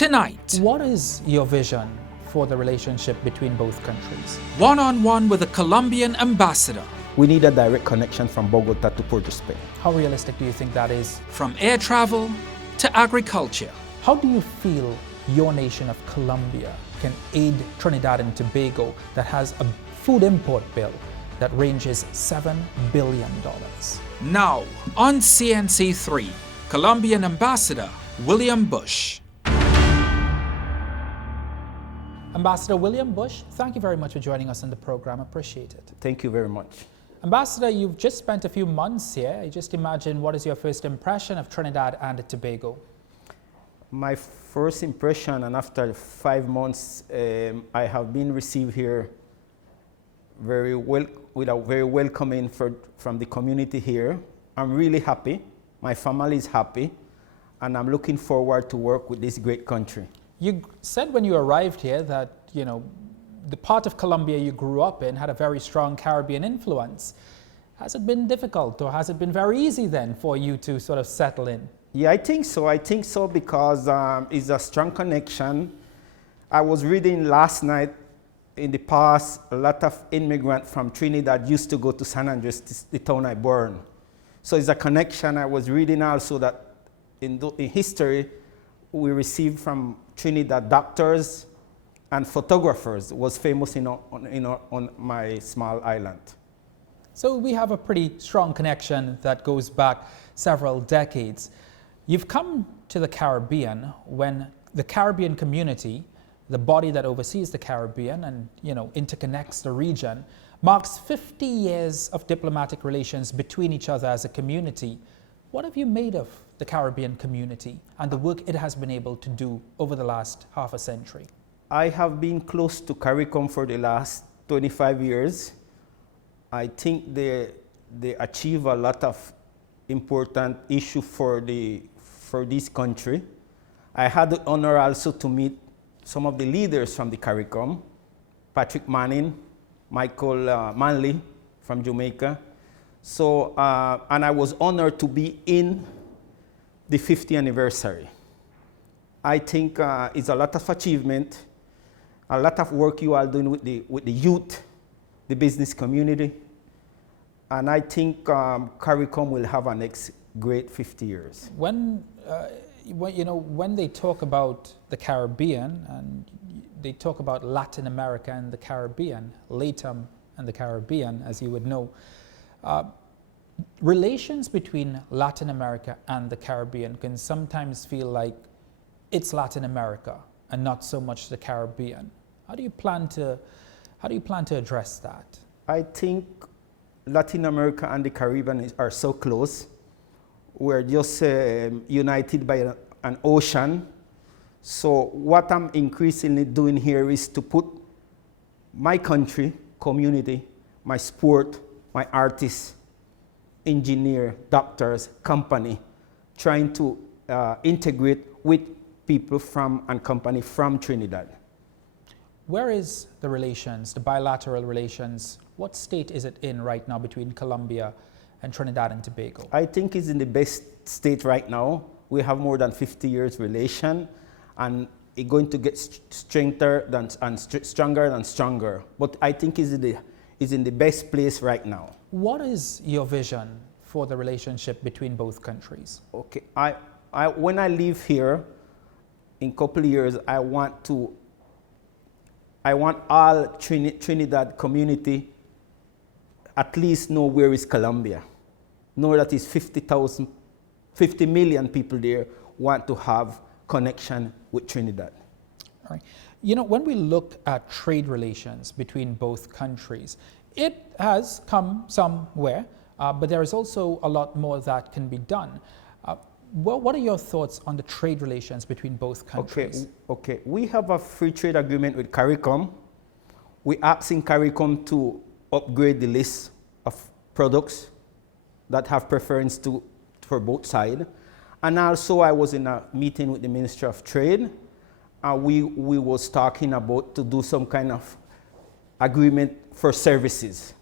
Tonight, What is your vision for the relationship between both countries? one-on-one with the Colombian ambassador. We need a direct connection from Bogotá to Port of Spain. How realistic do you think that is? From air travel to agriculture. How do you feel your nation of Colombia can aid Trinidad and Tobago that has a food import bill that ranges $7 billion? Now, on CNC3, Colombian Ambassador William Bush. Ambassador William Bush, thank you very much for joining us in the program. Appreciate it. Thank you very much. Ambassador, you've just spent a few months here. I just imagine, what is your first impression of Trinidad and Tobago? My first impression, and after 5 months, I have been received here very well, with a very welcoming from the community here. I'm really happy. My family is happy, and I'm looking forward to work with this great country. You said when you arrived here that, the part of Colombia you grew up in had a very strong Caribbean influence. Has it been difficult, or has it been very easy then for you to sort of settle in? Yeah, I think so. I think so because it's a strong connection. I was reading last night, in the past, a lot of immigrants from Trinidad used to go to San Andres, the town I born. So it's a connection. I was reading also that in history, we received from Trinidad doctors and photographers was famous on my small island. So we have a pretty strong connection that goes back several decades. You've come to the Caribbean when the Caribbean community, the body that oversees the Caribbean and interconnects the region, marks 50 years of diplomatic relations between each other as a community. What have you made of the Caribbean community and the work it has been able to do over the last half a century? I have been close to CARICOM for the last 25 years. I think they achieve a lot of important issues for this country. I had the honor also to meet some of the leaders from the CARICOM, Patrick Manning, Michael Manley from Jamaica. So, and I was honored to be in the 50th anniversary. I think it's a lot of achievement, a lot of work you are doing with the youth, the business community, and I think CARICOM will have a next great 50 years. When they talk about the Caribbean and they talk about Latin America and the Caribbean, LATAM and the Caribbean, as you would know, relations between Latin America and the Caribbean can sometimes feel like it's Latin America and not so much the Caribbean. How do you plan to address that? I think Latin America and the Caribbean are so close. We're just united by an ocean. So what I'm increasingly doing here is to put my country, community, my sport, my artists, engineer, doctors, company, trying to integrate with people from and company from Trinidad. Where is the relations, the bilateral relations, what state is it in right now between Colombia and Trinidad and Tobago? I think it's in the best state right now. We have more than 50 years relation, and it's going to get stronger and stronger. But I think it's in the best place right now. What is your vision for the relationship between both countries? Okay, when I leave here, in a couple of years, I want all Trinidad community at least know where is Colombia. Know that it's 50 million people there want to have connection with Trinidad. All right. When we look at trade relations between both countries, it has come somewhere, but there is also a lot more that can be done. What are your thoughts on the trade relations between both countries? Okay. We have a free trade agreement with CARICOM. We're asking CARICOM to upgrade the list of products that have preference for both sides. And also I was in a meeting with the Minister of Trade, and we was talking about to do some kind of agreement for services.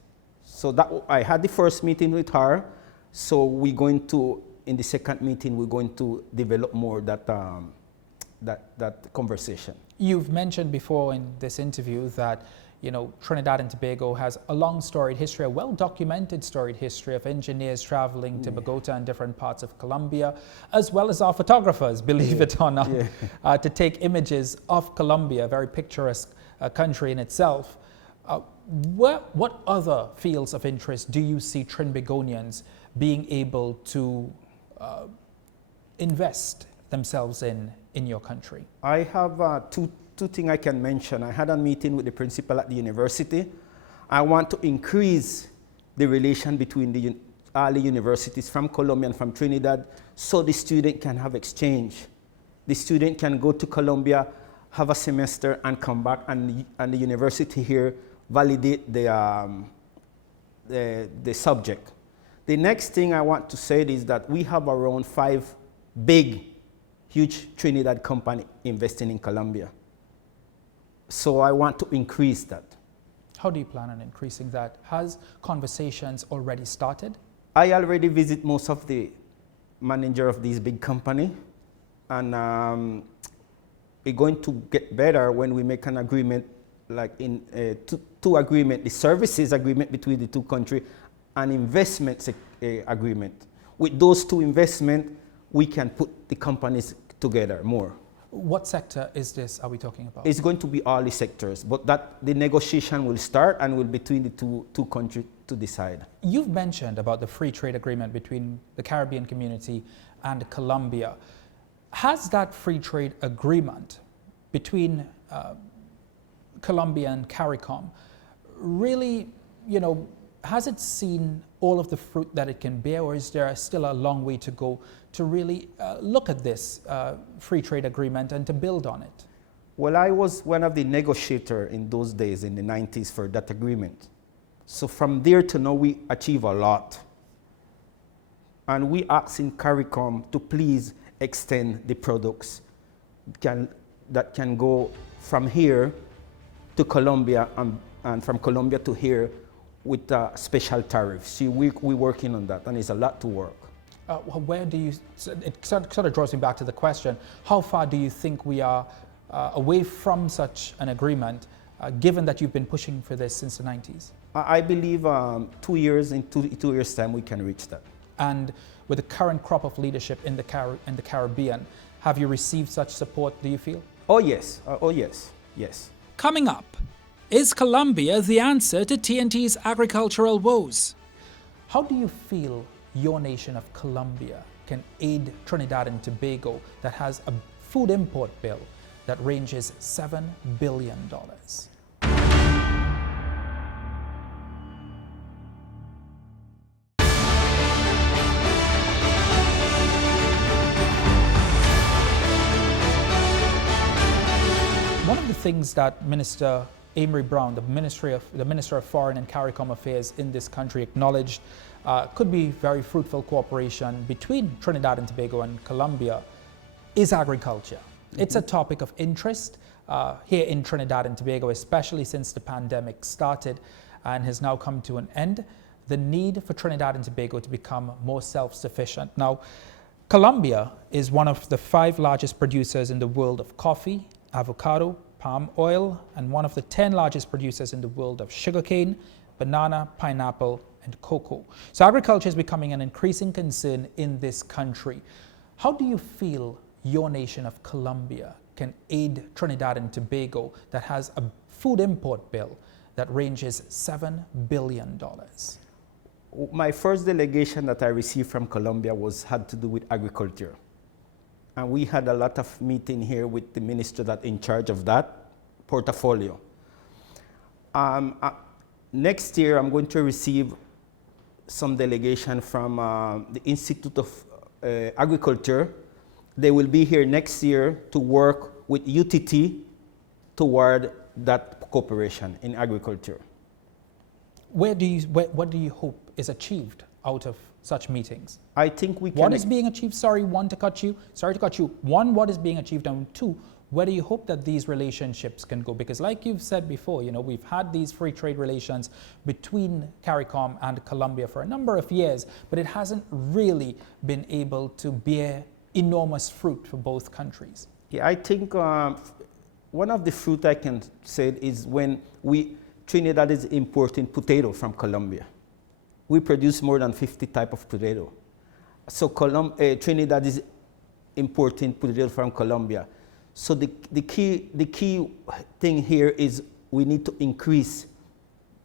So that I had the first meeting with her, so we're going to in the second meeting, we're going to develop more that that conversation. You've mentioned before in this interview that Trinidad and Tobago has a long storied history, a well-documented storied history of engineers traveling to Bogotá and different parts of Colombia, as well as our photographers, believe it or not, to take images of Colombia, a very picturesque country in itself. What other fields of interest do you see Trinbagonians being able to invest themselves in your country? I have two things I can mention. I had a meeting with the principal at the university. I want to increase the relation between all the universities from Colombia and from Trinidad so the student can have exchange. The student can go to Colombia, have a semester and come back, and the university here validate the subject. The next thing I want to say is that we have around 5 huge Trinidad companies investing in Colombia. So I want to increase that. How do you plan on increasing that? Has conversations already started? I already visit most of the manager of these big companies, and we're going to get better when we make an agreement, like in two agreement, the services agreement between the two countries and investment agreement. With those two investments, we can put the companies together more. What sector is this are we talking about? It's going to be all the sectors, but the negotiation will start and will be between the two countries to decide. You've mentioned about the free trade agreement between the Caribbean community and Colombia. Has that free trade agreement between Colombia and CARICOM really, has it seen all of the fruit that it can bear, or is there still a long way to go to really look at this free trade agreement and to build on it? Well, I was one of the negotiators in those days, in the 90s, for that agreement. So from there to now, we achieve a lot. And we asked in CARICOM to please extend the products that can go from here to Colombia and from Colombia to here with special tariffs. See, we're working on that, and it's a lot to work. Where do you, it sort of draws me back to the question, how far do you think we are away from such an agreement, given that you've been pushing for this since the 90s? I believe 2 years, in two years' time, we can reach that. And with the current crop of leadership in the Caribbean, have you received such support, do you feel? Oh, yes. Yes. Coming up, is Colombia the answer to TNT's agricultural woes? How do you feel your nation of Colombia can aid Trinidad and Tobago that has a food import bill that ranges $7 billion? One of the things that Minister Amory Brown, the Minister of Foreign and CARICOM Affairs in this country, acknowledged could be very fruitful cooperation between Trinidad and Tobago and Colombia is agriculture. It's a topic of interest here in Trinidad and Tobago, especially since the pandemic started and has now come to an end. The need for Trinidad and Tobago to become more self-sufficient. Now, Colombia is one of the 5 largest producers in the world of coffee, avocado, palm oil, and one of the 10 largest producers in the world of sugarcane, banana, pineapple, and cocoa. So agriculture is becoming an increasing concern in this country. How do you feel your nation of Colombia can aid Trinidad and Tobago that has a food import bill that ranges $7 billion? My first delegation that I received from Colombia had to do with agriculture. And we had a lot of meeting here with the minister that in charge of that portfolio. Next year, I'm going to receive some delegation from the Institute of Agriculture. They will be here next year to work with UTT toward that cooperation in agriculture. What do you hope is achieved out of such meetings? I think we can. What is being achieved? Sorry to cut you. One, what is being achieved? And 2, where do you hope that these relationships can go? Because like you've said before, we've had these free trade relations between CARICOM and Colombia for a number of years, but it hasn't really been able to bear enormous fruit for both countries. Yeah, I think one of the fruit I can say is when Trinidad is importing potato from Colombia. We produce more than 50 type of potato. So Trinidad is importing potato from Colombia. So the key thing here is we need to increase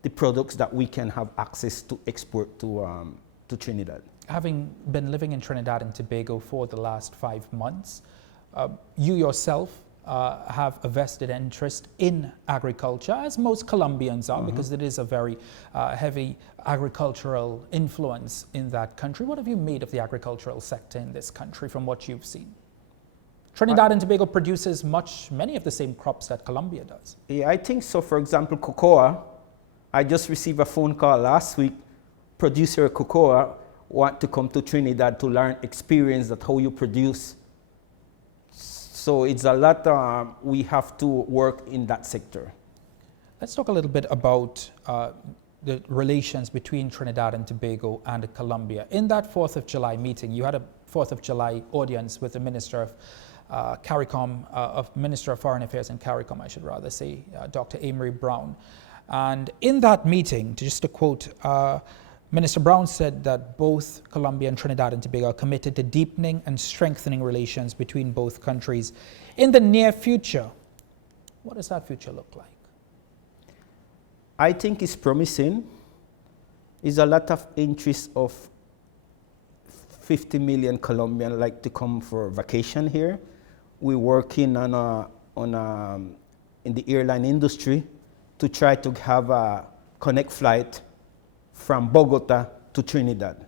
the products that we can have access to export to Trinidad. Having been living in Trinidad and Tobago for the last 5 months, you yourself have a vested interest in agriculture, as most Colombians are, because it is a very heavy agricultural influence in that country. What have you made of the agricultural sector in this country from what you've seen? Trinidad and Tobago produces many of the same crops that Colombia does. Yeah, I think so. For example, cocoa. I just received a phone call last week. Producer of cocoa want to come to Trinidad to learn experience that how you produce. So it's a lot we have to work in that sector. Let's talk a little bit about the relations between Trinidad and Tobago and Colombia. In that 4th of July meeting, you had a 4th of July audience with the Minister of Minister of Foreign Affairs in CARICOM, I should rather say, Dr. Amory Brown. And in that meeting, just to quote, Minister Brown said that both Colombia and Trinidad and Tobago are committed to deepening and strengthening relations between both countries in the near future. What does that future look like? I think it's promising. There's a lot of interest of 50 million Colombians like to come for vacation here. We're working in the airline industry to try to have a connect flight from Bogotá to Trinidad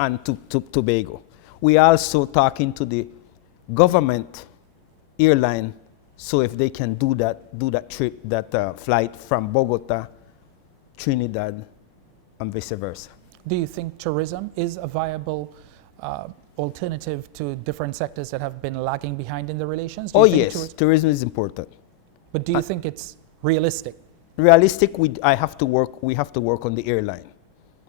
and to Tobago. We also talking to the government airline, so if they can do that trip, that flight from Bogotá, Trinidad, and vice versa. Do you think tourism is a viable alternative to different sectors that have been lagging behind in the relations? Oh yes, tourism is important. But do you think it's realistic? Realistic, we have to work on the airline.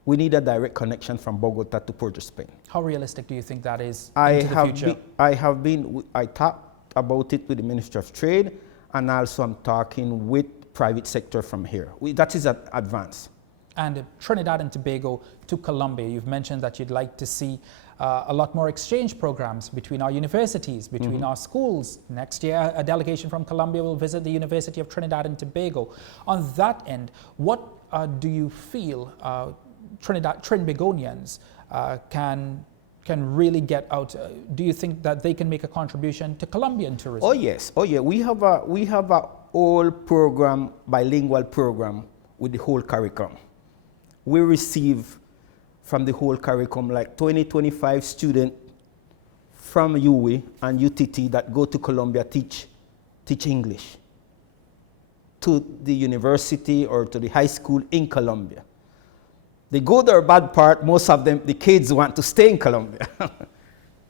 We need a direct connection from Bogotá to Port of Spain. How realistic do you think that is into the future? I talked about it with the Minister of Trade, and also I'm talking with private sector from here. That is an advance. And Trinidad and Tobago to Colombia, you've mentioned that you'd like to see a lot more exchange programs between our universities, between our schools. Next year, a delegation from Colombia will visit the University of Trinidad and Tobago. On that end, what do you feel Trinbagonians can really get out? Do you think that they can make a contribution to Colombian tourism? Oh yes, oh yeah. We have a whole program, bilingual program with the whole CARICOM. We receive from the whole CARICOM like 20-25 students from UWI and UTT that go to Colombia teach English to the university or to the high school in Colombia. The good or bad part, most of them, the kids want to stay in Colombia.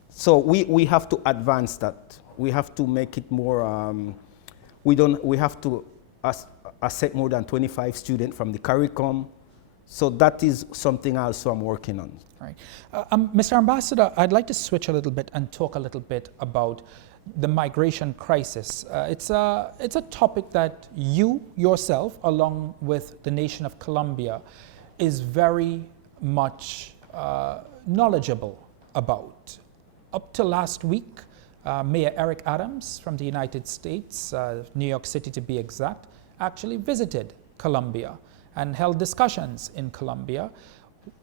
So we have to advance that. We have to make it more, we have to accept more than 25 students from the CARICOM. So that is something also I'm working on. All right. Mr. Ambassador, I'd like to switch a little bit and talk a little bit about the migration crisis. It's a topic that you yourself, along with the nation of Colombia, is very much knowledgeable about. Up to last week, Mayor Eric Adams from the United States, New York City to be exact, actually visited Colombia and held discussions in Colombia.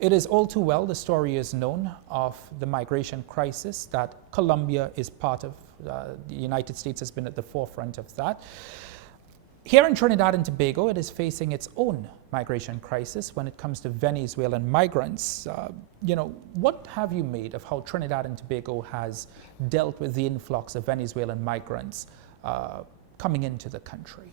It is all too well, the story is known of the migration crisis, that Colombia is part of. The United States has been at the forefront of that. Here in Trinidad and Tobago, it is facing its own migration crisis when it comes to Venezuelan migrants. What have you made of how Trinidad and Tobago has dealt with the influx of Venezuelan migrants coming into the country?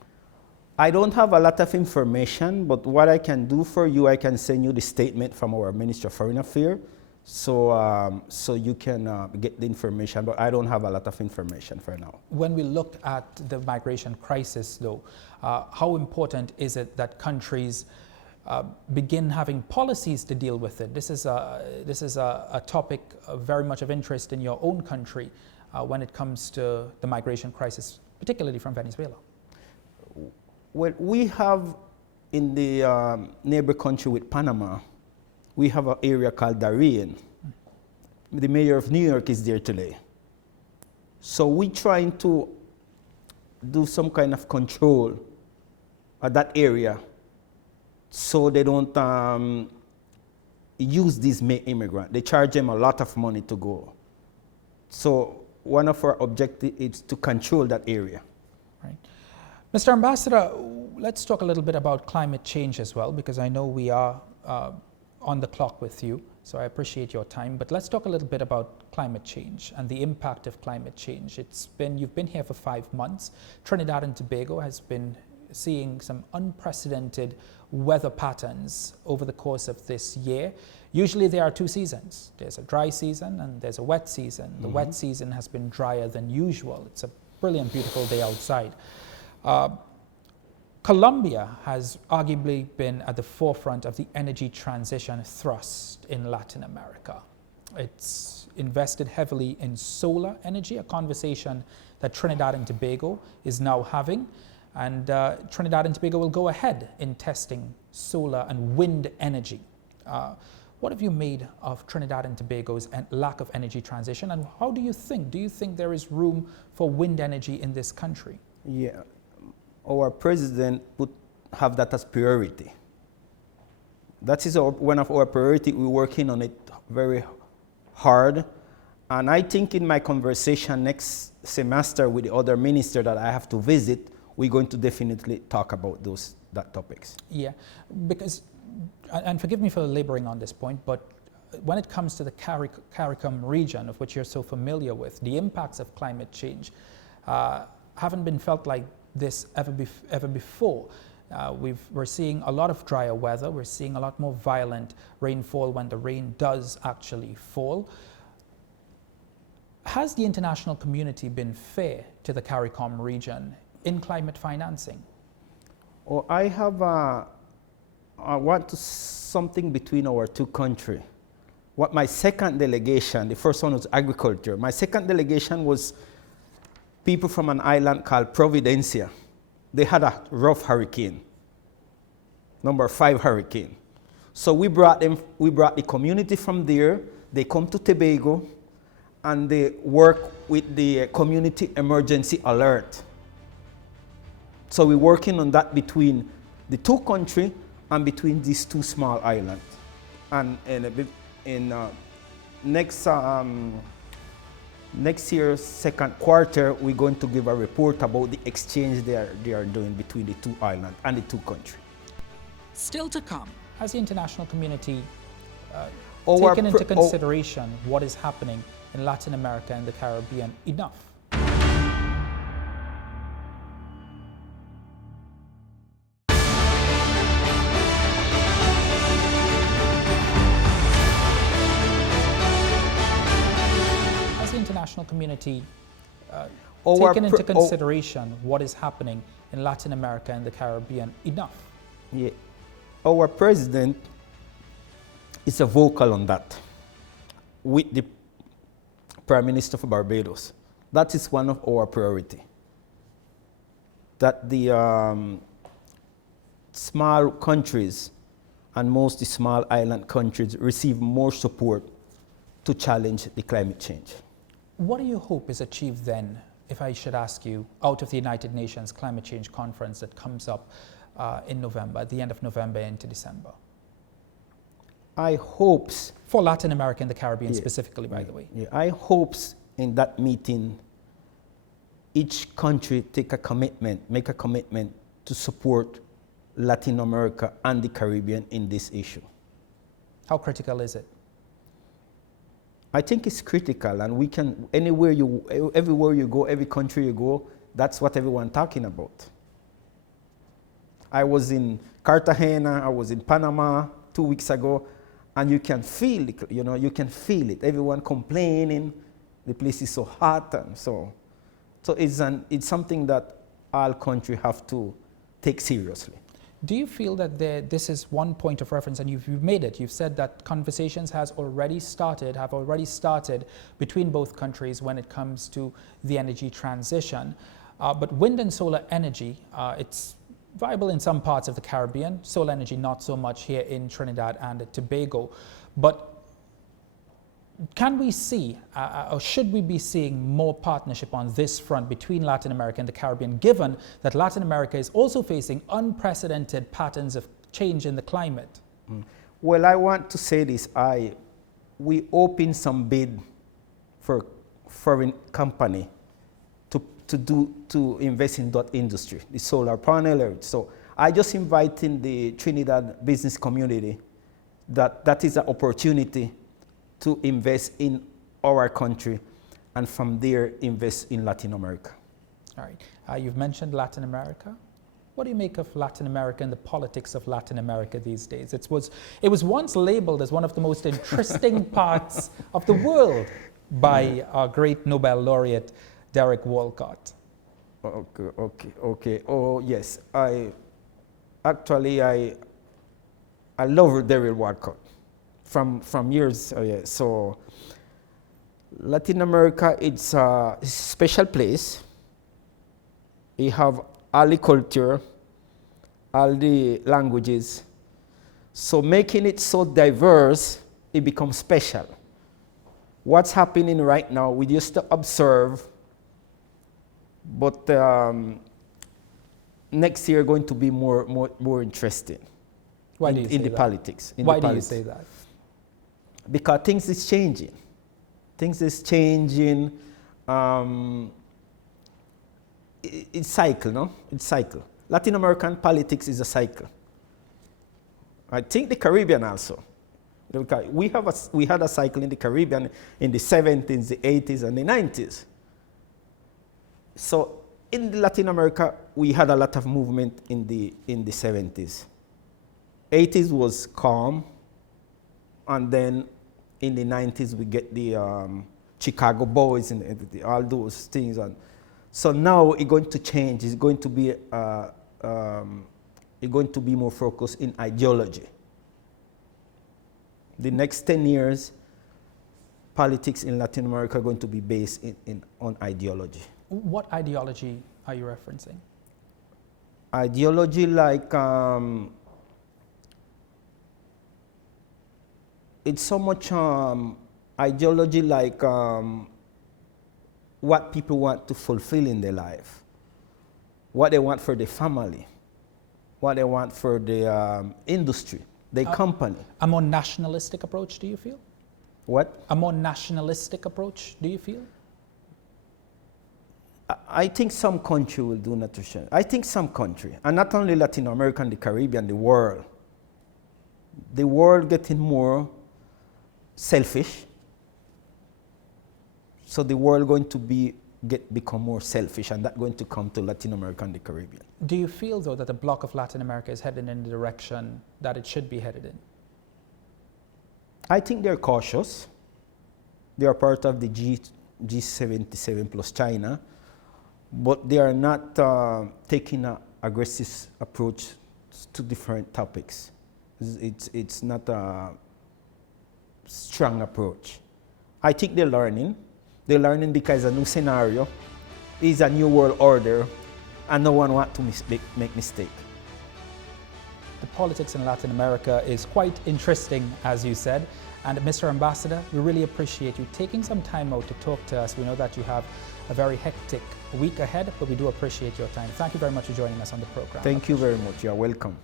I don't have a lot of information, but what I can do for you, I can send you the statement from our Minister of Foreign Affairs, so you can get the information, but I don't have a lot of information for now. When we look at the migration crisis, though, how important is it that countries begin having policies to deal with it? This is a topic very much of interest in your own country. when it comes to the migration crisis, particularly from Venezuela? Well, we have in the neighbor country with Panama, we have an area called Darien. The mayor of New York is there today. So we're trying to do some kind of control at that area so they don't use these immigrants. They charge them a lot of money to go. So one of our objectives is to control that area. Right. Mr. Ambassador, let's talk a little bit about climate change as well, because I know we are on the clock with you, so I appreciate your time. But let's talk a little bit about climate change and the impact of climate change. You've been here for 5 months. Trinidad and Tobago has been seeing some unprecedented weather patterns over the course of this year. Usually there are 2 seasons. There's a dry season and there's a wet season. The wet season has been drier than usual. It's a brilliant, beautiful day outside. Colombia has arguably been at the forefront of the energy transition thrust in Latin America. It's invested heavily in solar energy, a conversation that Trinidad and Tobago is now having. And Trinidad and Tobago will go ahead in testing solar and wind energy. What have you made of Trinidad and Tobago's lack of energy transition, and how do you think there is room for wind energy in this country? Yeah, our president would have that as priority. That is one of our priorities. We're working on it very hard. And I think in my conversation next semester with the other minister that I have to visit, we're going to definitely talk about that topics. Yeah, because, and forgive me for laboring on this point, but when it comes to the CARICOM region, of which you're so familiar with, the impacts of climate change haven't been felt like this ever before. We're seeing a lot of drier weather. We're seeing a lot more violent rainfall when the rain does actually fall. Has the international community been fair to the CARICOM region in climate financing? Oh, I want something between our 2 countries. What my second delegation, the first one was agriculture. My second delegation was people from an island called Providencia. They had a rough hurricane, number 5 hurricane. So we brought the community from there. They come to Tobago and they work with the community emergency alert. So we're working on that between the 2 countries and between these 2 small islands. And in next year's second quarter, we're going to give a report about the exchange they are doing between the 2 islands and the 2 countries. Still to come. Has the international community taken into consideration what is happening in Latin America and the Caribbean enough? International community taken into consideration what is happening in Latin America and the Caribbean enough? Yeah, our president is a vocal on that with the Prime Minister of Barbados. That is one of our priority. That the small countries and most the small island countries receive more support to challenge the climate change. What do you hope is achieved then, if I should ask you, out of the United Nations Climate Change Conference that comes up in November, at the end of November into December? I hope... For Latin America and the Caribbean specifically, by the way. Yeah, I hope in that meeting, each country make a commitment to support Latin America and the Caribbean in this issue. How critical is it? I think it's critical, and we can, everywhere you go, every country you go, that's what everyone's talking about. I was in Cartagena, I was in Panama 2 weeks ago, and you can feel it, you can feel it. Everyone complaining, the place is so hot, and so it's something that all countries have to take seriously. Do you feel that this is one point of reference, and you've made it? You've said that conversations have already started between both countries when it comes to the energy transition. But wind and solar energy, it's viable in some parts of the Caribbean. Solar energy, not so much here in Trinidad and Tobago. But can we see, or should we be seeing more partnership on this front between Latin America and the Caribbean, given that Latin America is also facing unprecedented patterns of change in the climate? Well, I want to say this. We open some bid for foreign company to invest in that industry, the solar panel. So I just inviting the Trinidad business community that is an opportunity to invest in our country, and from there invest in Latin America. All right. You've mentioned Latin America. What do you make of Latin America and the politics of Latin America these days? It was once labeled as one of the most interesting parts of the world by our great Nobel laureate, Derek Walcott. Okay. Oh, yes. I love Derek Walcott from years. Yeah. So Latin America, it's a special place. You have all the culture, all the languages. So making it so diverse, it becomes special. What's happening right now, we just observe, but next year going to be more interesting. Why do you say in the that? politics? Why do you say that? Because things is changing. Things is changing. It's cycle, no? It's cycle. Latin American politics is a cycle. I think the Caribbean also. We had a cycle in the Caribbean in the 70s, the 80s, and the 90s. So in Latin America, we had a lot of movement in the 70s. 80s was calm, and then in the 90s we get the Chicago Boys and everything, all those things. And so now it's going to change. It's going to be more focused in ideology. The next 10 years, politics in Latin America are going to be based on ideology. What ideology are you referencing? Ideology like, it's so much ideology like what people want to fulfill in their life, what they want for their family, what they want for the industry, their company. A more nationalistic approach, do you feel? What? A more nationalistic approach, do you feel? I think some country will do nutrition. I think some country, and not only Latin America and the Caribbean, the world. The world getting more selfish. So the world going to become more selfish, and that's going to come to Latin America and the Caribbean. Do you feel, though, that the bloc of Latin America is headed in the direction that it should be headed in? I think they're cautious. They are part of the G77 plus China, but they are not taking an aggressive approach to different topics. It's not a strong approach. I think they're learning. They're learning because a new scenario is a new world order, and no one wants to make mistake. The politics in Latin America is quite interesting, as you said. And Mr. Ambassador, we really appreciate you taking some time out to talk to us. We know that you have a very hectic week ahead, but we do appreciate your time. Thank you very much for joining us on the program. Thank you very much. You're welcome.